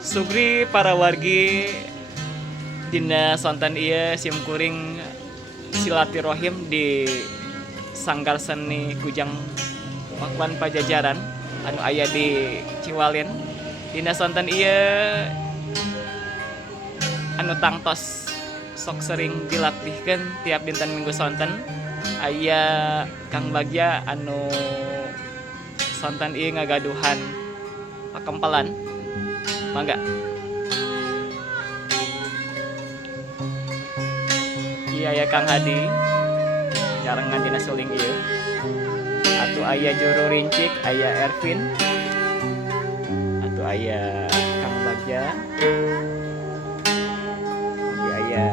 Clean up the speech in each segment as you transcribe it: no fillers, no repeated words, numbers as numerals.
Sugri para wargi dina sonten ieu simkuring silaturahim di Sanggar Seni Kujang Pakuan Pajajaran anu aya di Ciwalin. Dina sonten ieu anu tangtos sok sering dilatihkeun tiap dinten Minggu sonten aya Kang Bagja anu sonten ieu ngagaduhan pakempelan. Mangga. Iya aya Kang Hadi jarengan dina suling ieu. Atuh aya Juru Rincik, aya Ervin. Atuh aya Kang Bagja. Aya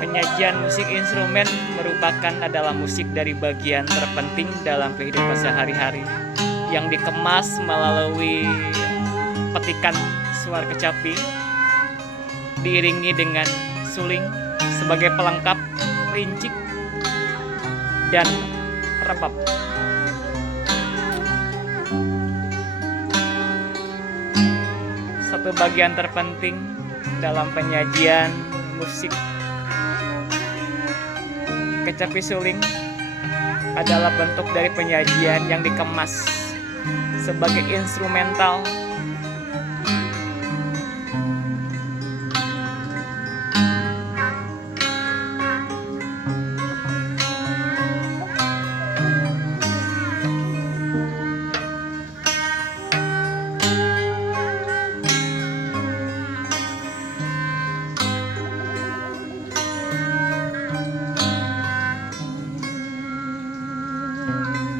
penyajian musik instrumen adalah musik dari bagian terpenting dalam kehidupan sehari-hari yang dikemas melalui petikan suara kecapi diiringi dengan suling sebagai pelengkap rincik dan rebab. Satu bagian terpenting dalam penyajian musik kecapi suling adalah bentuk dari penyajian yang dikemas sebagai instrumental